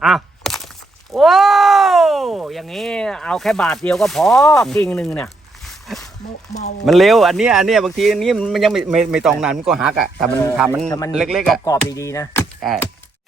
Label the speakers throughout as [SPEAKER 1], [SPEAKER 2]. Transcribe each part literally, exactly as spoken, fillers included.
[SPEAKER 1] อ่ะโอ้อย่างนี้เอาแค่บาทเดียวก็พอกิ่งหนึ่งเนี่ย
[SPEAKER 2] มันเร็วอันนี้อันนี้บางทีอันนี้มันยังไม่ไม่ไม่ต้องนานมันก็หักอ่ะถ้ามันทำมันเล็กๆอ่ะ
[SPEAKER 1] กรอบๆดีๆนะ
[SPEAKER 2] ใช่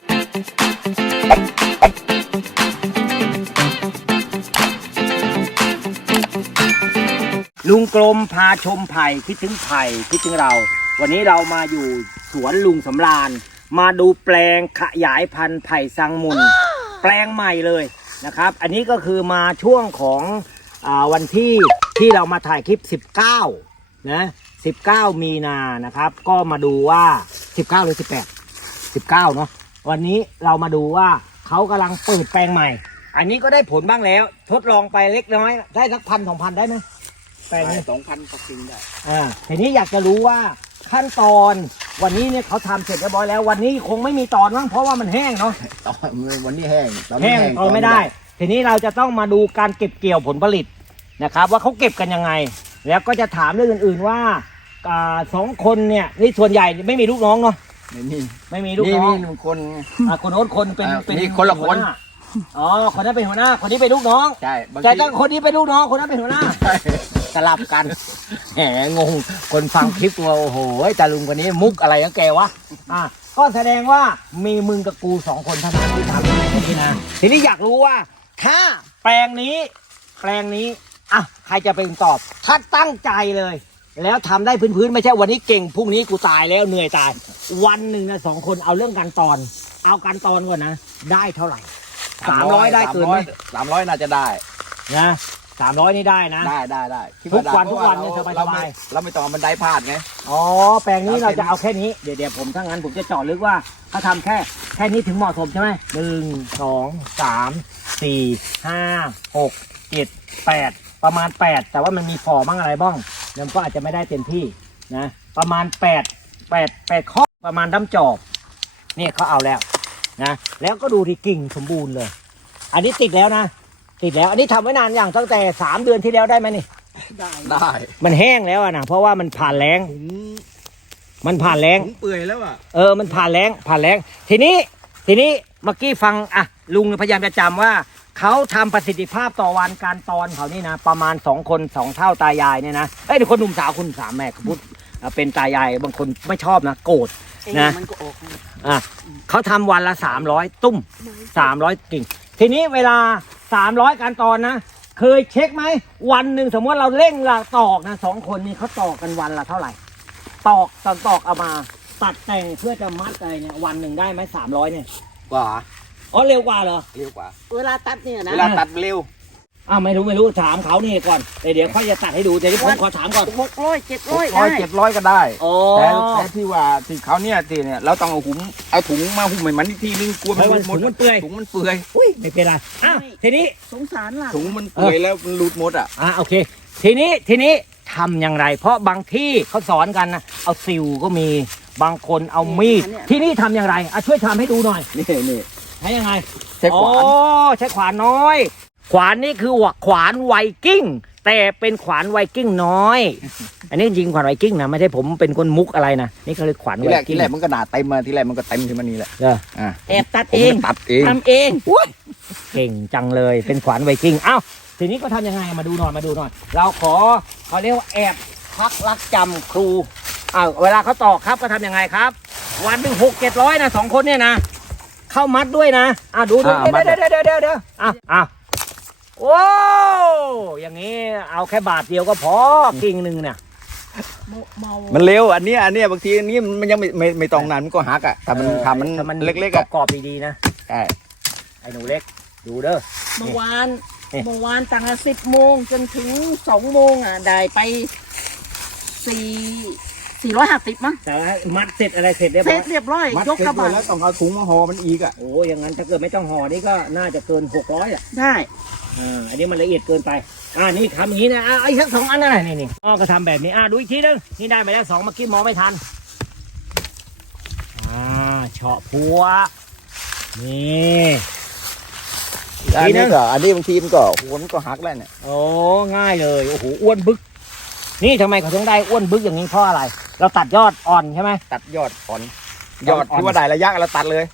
[SPEAKER 1] ลุงกลมพาชมไผ่คิดถึงไผ่คิดถึงเราวันนี้เรามาอยู่สวนลุงสำราญมาดูแปลงขยายพันธุ์ไผ่สังมุน แปลงใหม่เลยนะครับอันนี้ก็คือมาช่วงของอ่าวันที่ที่เรามาถ่ายคลิปสิบเก้านะสิบเก้ามีนานะครับก็มาดูว่าสิบเก้าหรือสิบแปด สิบเก้าเนาะวันนี้เรามาดูว่าเขากำลังเปิดแปลงใหม่อันนี้ก็ได้ผลบ้างแล้วทดลองไปเล็กน้อยได้สักพันสองพันได้ไหมแปลงนี้
[SPEAKER 2] สองพันก็จริงได้
[SPEAKER 1] อ่าทีนี้อยากจะรู้ว่าขั้นตอนวันนี้เนี่ยเขาทำเสร็จเรียบร้อยแล้ววันนี้คงไม่มีตอนมั้งเพราะว่ามันแห้งเนาะ
[SPEAKER 2] ตอนวันนี้แห้ง
[SPEAKER 1] แห้งตอนไม่ได้ทีนี้เราจะต้องมาดูการเก็บเกี่ยวผลผลิตนะครับว่าเขาเก็บกันยังไงแล้วก็จะถามเรื่องอื่นๆว่าอ่าสองคนเนี่ยนี่ส่วนใหญ่ไม่มีลูกน้องเนาะ
[SPEAKER 2] ไม่มี
[SPEAKER 1] ไม่มีลูกน้อง
[SPEAKER 2] นี่หนึ่งคน
[SPEAKER 1] อ่าคนโน้นคนเป็นเป็น
[SPEAKER 2] คนละคน
[SPEAKER 1] อ๋อคนนั้นเป็นหัวหน้าคนนี้เป็นลูกน้อง
[SPEAKER 2] ใช่
[SPEAKER 1] แต่ตั้งคนนี้เป็นลูกน้องคนนั้นเป็นหัวหน้าสลับกันแหมงงคนฟังคลิปตัวโอ้โหตาลุงคนนี้มุกอะไรของแกวะอ่ะก็แสดงว่ามีมึงกับกูสองคนเท่านั้นที่ทำนี่นะทีนี้อยากรู้ว่าถ้าแปลงนี้แปลงนี้อ่ะใครจะเป็นตอบถ้าตั้งใจเลยแล้วทำได้พื้นๆไม่ใช่วันนี้เก่งพรุ่งนี้กูตายแล้วเหนื่อยตายวันหนึ่งนะสองคนเอาเรื่องการตอนเอาการตอนก่อนนะได้เท่าไหร่สามร้อยได้เกินไหม
[SPEAKER 2] สามร้อยน่าจะได้
[SPEAKER 1] นะสามร้อยนี่ได้นะ
[SPEAKER 2] ได้ได้ได้
[SPEAKER 1] ทุกวันทุกวันเนี่ยสบายสบาย
[SPEAKER 2] เราไม่ต้องเอาบันไดพาดไง
[SPEAKER 1] อ๋อแปลงนี้เราจะเอาแค่นี้เดี๋ยวเดี๋ยวผมถ้างั้นผมจะเจาะลึกว่าเขาทำแค่แค่นี้ถึงเหมาะสมใช่ไหมหนึ่งสองสามสี่ห้าหกเจ็ดแปดประมาณแปดแต่ว่ามันมีฟอร์บ้างอะไรบ้างมันก็อาจจะไม่ได้เต็มที่นะประมาณแปดแปดแปดข้อประมาณด้ำจอบนี่เขาเอาแล้วนะแล้วก็ดูที่กิ่งสมบูรณ์เลยอันนี้ติดแล้วนะติดแล้วอันนี้ทำไว้นานอย่างตั้งแต่สามเดือนที่แล้วได้ไหมนี่
[SPEAKER 2] ได้ได้
[SPEAKER 1] มันแห้งแล้วอะนะเพราะว่ามันผ่านแรงมันผ่านแรง
[SPEAKER 2] เปื่อยแล้วอะ
[SPEAKER 1] เออมันผ่านแรงผ่านแรงทีนี้ทีนี้เมื่อกี้ฟังอ่ะลุงพยายามจะจำว่าเขาทำประสิทธิภาพต่อวันการตอนเขานี่นะประมาณสองคนสองเท่าตายายเนี่ยนะเอ้ยคนหนุ่มสาวคุณสามแม่พูดเป็นตายายบางคนไม่ชอบนะโกรธนะอ่ะเขาทำวันละสามร้อยตุ้มสามร้อยกิ่งทีนี้เวลาสามร้อยการตอนนะเคยเช็คไหมวันหนึ่งสมมติเราเร่งละตอกนะสองคนนี้เขาตอกกันวันละเท่าไหร่ตอกตอกตอกเอามาตัดแต่งเพื่อจะมัดอะไรเนี่ยวันหนึ่งได้ไหมสามร้อยเนี่ย
[SPEAKER 2] กว่า
[SPEAKER 1] อ๋อเร็วกว่าเหรอ
[SPEAKER 2] เร็วกว่า
[SPEAKER 3] เวลาตัดเนี่ยนะ
[SPEAKER 2] เวลาตัดเร็ว
[SPEAKER 1] อ้าวไม่รู้ไม่รู้ถามเขานี่ก่อนเดี๋ยวค่อยจะตัดให้ดูเดี๋ยวผมขอถามก่อน
[SPEAKER 3] หกร้อยเจ็ดร้อย
[SPEAKER 2] ร้อยเจ็ดร้อยก็ได้
[SPEAKER 1] แต่
[SPEAKER 2] แต่ที่ว่าที่เขาเนี่ยที่เนี่ยเราต้องเอาหุมเอาถุงมาหุมเหมือนมันทีนึงกลัวมันหลุดหมด
[SPEAKER 1] ถุงมันเปื่อย
[SPEAKER 2] ถุงมันเปื่อย
[SPEAKER 1] อุ้ยไม่เป็นไรอ้าวทีนี้
[SPEAKER 3] สงสารล่ะ
[SPEAKER 2] ถุงมันเปื่อยแล้วมันหลุดหมดอ่ะ
[SPEAKER 1] อ่าโอเคทีนี้ทีนี้ทำอย่างไรเพราะบางที่เขาสอนกันนะเอาซิวก็มีบางคนเอามีดที่นี่ทำอย่างไรอ่ะช่วยทำให้ดูหน่อย
[SPEAKER 2] นี่นี่
[SPEAKER 1] ใช้ยังไง
[SPEAKER 2] ใช้ขวาน
[SPEAKER 1] อ๋อใช้ขวานน้อยขวานนี่คือขวานไวกิ้งแต่เป็นขวานไวกิ้งน้อยอันนี้จริงขวานไวกิ้งนะไม่ใช่ผมเป็นคนมุกอะไรนะนี่เขาเรียกขวานไวกิ้ง
[SPEAKER 2] ทีแรกมันก็หนาเต็มมาทีแรกมันก็เต็มขึ้นมานี่แหละ
[SPEAKER 3] แอบตัดเอง
[SPEAKER 2] ตัดเอง
[SPEAKER 3] ทำเอง
[SPEAKER 1] เก่งจังเลยเป็นขวานไวกิ้งเอ้าทีนี้ก็ทำยังไงมาดูหน่อยมาดูหน่อยเราขอเขาเรียกว่าแอบพักรักจำครูอ้าวเวลาเขาตอกครับก็ทำยังไงครับวันหนึ่งหกเจ็ดร้อยนะสองคนเนี่ยนะเข้ามัดด้วยนะอ่ะดูดูเดี๋ยวเดี๋ยวเดี๋ยวเดี๋ยวเดี๋ยวอ่ะอ่ะโอ้อย่างนี้เอาแค่บาทเดียวก็พอกิ่งหนึ่งเนี่ย
[SPEAKER 2] มันเร็วอันนี้อันนี้บางทีอันนี้มันยังไม่ไม่ไม่ต้องนานมันก็หักอ่ะถ้ามันทำมันเล็กๆอ่ะ
[SPEAKER 1] กรอบดีๆนะ
[SPEAKER 2] ใช่
[SPEAKER 1] ไอ้หนูเล็กดูเด้อ
[SPEAKER 3] เมื่อวานเมื่อวานตั้งแต่สิบโมงจนถึงสองโมงอ่ะได้ไปสี่สี่ร้อยห้าสิบมั้ง
[SPEAKER 1] แต่มัดเสร็จอะไรเสร็จเรียบร้อย
[SPEAKER 3] เสร็จเรียบร้อยยกกระบะ
[SPEAKER 2] แล้วต้องเอาถุงมาห่อมันอีกอ่ะ
[SPEAKER 1] โอ้อย่างนั้นถ้าเกิดไม่ต้องห่อนี่ก็น่าจะเกินหกร้อยอ่ะ
[SPEAKER 3] ได้
[SPEAKER 1] อ่าอันนี้มันละเอียดเกินไปอ่านี่ทำอย่างนี้นะอ่าไอ้ทั้งสองอันนั่นแหละนี่นี่อ๋อก็ทำแบบนี้อ่าดูอีกทีนึงนี่ได้ไปแล้วสองเมื่อกี้มองไม่ทันอ่าเฉาะพัวนี่
[SPEAKER 2] อันนี้ก็อันนี้บางทีมันก็หัวมันก็หักแล้วเนี่ย
[SPEAKER 1] โอ้ง่ายเลยโอ้โหอ้วนบึกนี่ทำไมเขาถึงได้อ้วนบึกอย่างนี้เพราะอะไรเราตัดยอดอ่อนใช่ไหม
[SPEAKER 2] ตัดยอดอ่อนยอดคือว่าได้ระยะเราตัดเลย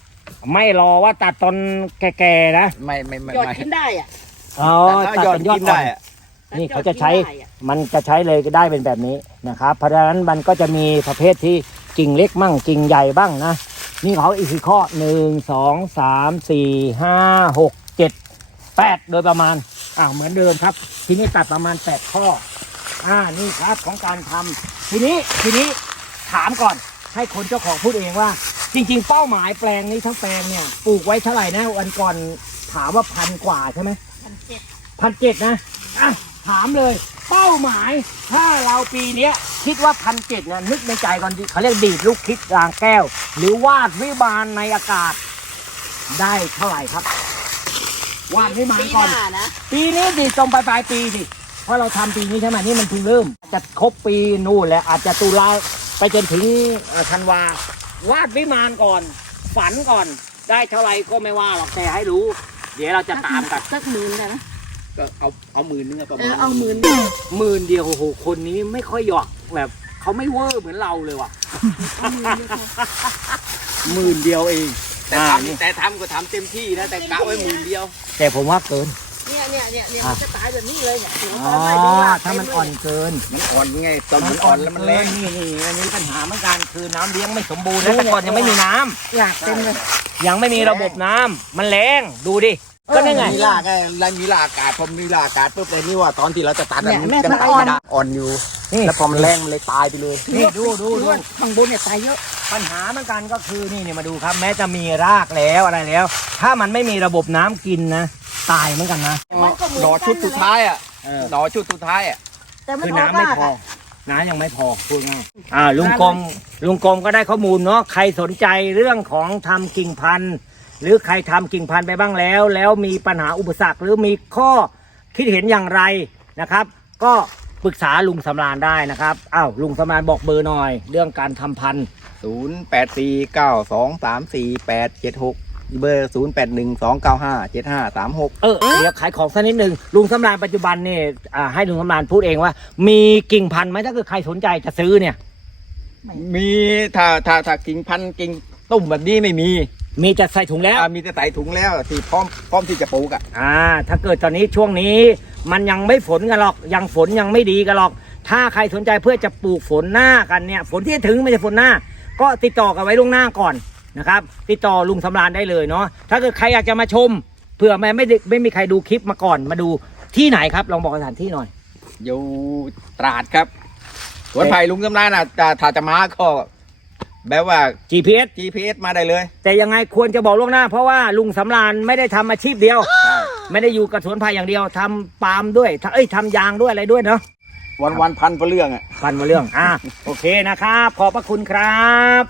[SPEAKER 1] ไม่รอว่าตัดตอนแก่ๆนะ
[SPEAKER 2] ไม่ไม่ไม่
[SPEAKER 3] ยอด
[SPEAKER 2] ไม่
[SPEAKER 3] กินได้อ่ะ
[SPEAKER 1] อ๋อ
[SPEAKER 2] แต่
[SPEAKER 1] ตัด
[SPEAKER 2] ยอด
[SPEAKER 1] เป็นยอด
[SPEAKER 2] กิน
[SPEAKER 1] อ่อ
[SPEAKER 2] ได้
[SPEAKER 1] น
[SPEAKER 2] อะ
[SPEAKER 1] นี่เขาจะใช้
[SPEAKER 3] ยอดกินได้อะ
[SPEAKER 1] มันจะใช้เลยก็ได้เป็นแบบนี้นะครับ เพราะฉะนั้นมันก็จะมีประเภทที่กิ่งเล็กมั่งกิ่งใหญ่บ้างนะ นี่เขาอีกสี่ข้อหนึ่งสองสามสี่ห้าหกเจ็ดแปดโดยประมาณอ่าเหมือนเดิมครับ ทีนี้ตัดประมาณแปดข้ออ่านี่ครับของการทำทีนี้ทีนี้ถามก่อนให้คนเจ้าของพูดเองว่า จริง ๆ เป้าหมายแปลงนี้ทั้งแปลงเนี่ยปลูกไว้เท่าไหร่นะวันก่อนถามว่าพันกว่าใช่ไหม
[SPEAKER 3] พันเจ็ด
[SPEAKER 1] พันเจ็ดนะอ่ะถามเลย เป้าหมายถ้าเราปีเนี้ยคิดว่าพันเจ็ดเนี่ยนึกในใจก่อนดิเขาเรียกดีดลูกคิดรางแก้ว หรือวาดวิมานในอากาศ ได้เท่าไหร่ครับ วาดวิมาน
[SPEAKER 3] ปี
[SPEAKER 1] ก่อน
[SPEAKER 3] หน้านะ
[SPEAKER 1] ปีนี้ดิตรงปลายปลายปีดิเพราะเราทำปีนี้ใช่ไหมนี่มันเพิ่งเริ่ม จะครบปีนู่นแหละอาจจะตุลาไปจนถึงเอ่อธันวาวาดวิมานก่อน ฝันก่อน ได้เท่าไหร่ก็ไม่ว่าหรอกแต่ให้รู้ เดี๋ยวเราจะตามกัน
[SPEAKER 3] สักหมื่นได้ไหม
[SPEAKER 2] ก็เอาเอาหมื่นนึงอะประ
[SPEAKER 3] เอ
[SPEAKER 2] มา
[SPEAKER 3] อ
[SPEAKER 2] ณ
[SPEAKER 3] เอาหมื่นเดียว
[SPEAKER 1] หมื่นเดียวโอ้โหคนนี้ไม่ค่อยหยอกแบบเขาไม่เวอร์เหมือนเราเลยว่ะ
[SPEAKER 3] เอาหมื่นเดียวค่ะ
[SPEAKER 1] หมื่นเดียวเอง
[SPEAKER 2] แต่
[SPEAKER 1] อ่า
[SPEAKER 2] ทำแต่ทำก็ทำเต็มที่นะแต่กะไว้หมื่นเดียว
[SPEAKER 1] แต่ผมว่าเกิน
[SPEAKER 3] เนี่ยเนี่ยเนี่ยเนี่ย
[SPEAKER 1] อ่ะ
[SPEAKER 3] มันจะตายแบบนี้เลยเนี่ยหัว
[SPEAKER 1] อ๋
[SPEAKER 3] ต
[SPEAKER 1] อ
[SPEAKER 3] อนไม่ดีะ
[SPEAKER 1] ถ้ามันอ่อนเกิน
[SPEAKER 2] มันอ่อนไงตอนมันอ่อนแล้วมันแรง
[SPEAKER 1] นี่นี่อันนี้ปัญหาเหมือนกันคือน้ำเลี้ยงไม่สมบูรณ์แล้วแต่ก่อนยังไม่มีน้ำ
[SPEAKER 3] อยากเต็มเลย
[SPEAKER 1] ยังไม่มีระบบน้ำมันแรงดูดิก็ได้ไง
[SPEAKER 2] มีลากไงแล้วมีลากอากาศพอมีลากอากาศปุ๊บเลยนี่ว่าตอนที่เราจะตัดอะ
[SPEAKER 3] เนี่ย
[SPEAKER 2] มัน
[SPEAKER 3] แม่
[SPEAKER 2] ยัง
[SPEAKER 3] มัน
[SPEAKER 2] ไง
[SPEAKER 3] อ่อน
[SPEAKER 2] ไม่ได้อ่อนอยู่
[SPEAKER 1] นี่
[SPEAKER 2] แล้วพอมันแรงมันเลยตายไปเลย
[SPEAKER 1] นี่ดูดูดู
[SPEAKER 3] ว่าข้างบนเนี่ยตายเยอะ
[SPEAKER 1] ปัญหาเหมือนกันก็คือนี่เนี่ยมาดูครับ แม้จะมีรากแล้วอะไรแล้ว ถ้ามันไม่มีระบบน้ำกินนะ ตายเหมือนกันนะ
[SPEAKER 3] มันก็เหมือน
[SPEAKER 2] หนอชุดสุดท้ายอ่ะ
[SPEAKER 1] เออ
[SPEAKER 2] หนอชุดสุดท้ายอ่ะ
[SPEAKER 3] แต่มัน
[SPEAKER 1] คือ
[SPEAKER 3] ออก
[SPEAKER 1] น้ำไม่
[SPEAKER 3] ราก
[SPEAKER 1] พอ
[SPEAKER 3] อะ
[SPEAKER 1] น้ำยังไม่พอพูดง่ายอ่าลุงกรมลุงกรมก็ได้ข้อมูลเนาะใครสนใจเรื่องของทำกิ่งพันธุ์ หรือใครทำกิ่งพันธุ์ไปบ้างแล้ว แล้วมีปัญหาอุปสรรคหรือมีข้อคิดเห็นอย่างไรนะครับ ก็ปรึกษาลุงสำราญได้นะครับอ้าวลุงสำราญบอกเบอร์หน่อย เรื่องการทำพันธุ์
[SPEAKER 2] ศูนย์แปดสี่เก้าสองสามสี่แปดเจ็ดหกเบอร์ศูนย์แปดหนึ่งสองเก้าห้าเจ็ดห้าสามหก
[SPEAKER 1] เออเดี๋ยวขายของสักนิดหนึ่งลุงสำราญปัจจุบันเนี่ยอ่าให้ลุงสำราญพูดเองว่า มีกิ่งพันธุ์ไหมถ้าเกิดใครสนใจจะซื้อเนี่ย
[SPEAKER 2] มีถ้าถ้าถ้ากิ่งพันธุ์กิ่งตุ่มแบบนี้ไม่มี
[SPEAKER 1] มีจะใส่ถุงแล้ว
[SPEAKER 2] อ่ามีแต่ใส่ถุงแล้วที่พร้อมพร้อมที่จะปลูกอ่ะ
[SPEAKER 1] อ่าถ้าเกิดตอนนี้ช่วงนี้มันยังไม่ฝนกันหรอกยังฝนยังไม่ดีกันหรอก ถ้าใครสนใจเพื่อจะปลูกฝนหน้ากันเนี่ยฝนที่จะถึงไม่ใช่ฝนหน้า ก็ติดต่อกันไว้ล่วงหน้าก่อนนะครับติดต่อลุงสำราญได้เลยเนาะถ้าเกิดใครอยากจะมาชมเผื่อไม่ไม่ได้ไม่มีใครดูคลิปมาก่อนมาดูที่ไหนครับลองบอกสถานที่หน่อย
[SPEAKER 2] อยู่ตราดครับสวนไผ่ลุงกำนันอ่ะถ้าถ้าจะมาก็แบบว่า
[SPEAKER 1] จี พี เอส
[SPEAKER 2] จี พี เอส มาได้เลย
[SPEAKER 1] แต่ยังไงควรจะบอกล่วงหน้า เพราะว่าลุงสำราญไม่ได้ทำอาชีพเดียว ไม่ได้อยู่กับสวนไผ่อย่างเดียวทำปาล์มด้วยทำเอ้ยทำยางด้วยอะไรด้วยเนาะ
[SPEAKER 2] วันวันพันกว่าเรื่องอ่ะ
[SPEAKER 1] ฟันมาเรื่องอ่ะโอเคนะครับขอบพระคุณครับ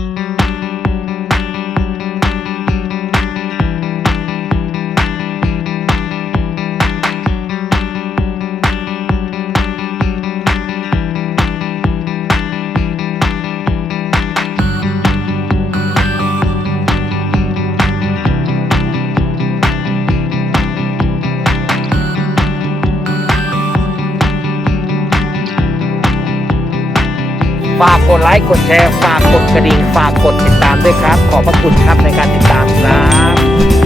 [SPEAKER 1] ฝากกดไลค์กดแชร์ฝากกดกระดิ่งฝากกดติดตามด้วยครับ ขอบพระคุณครับในการติดตามครับ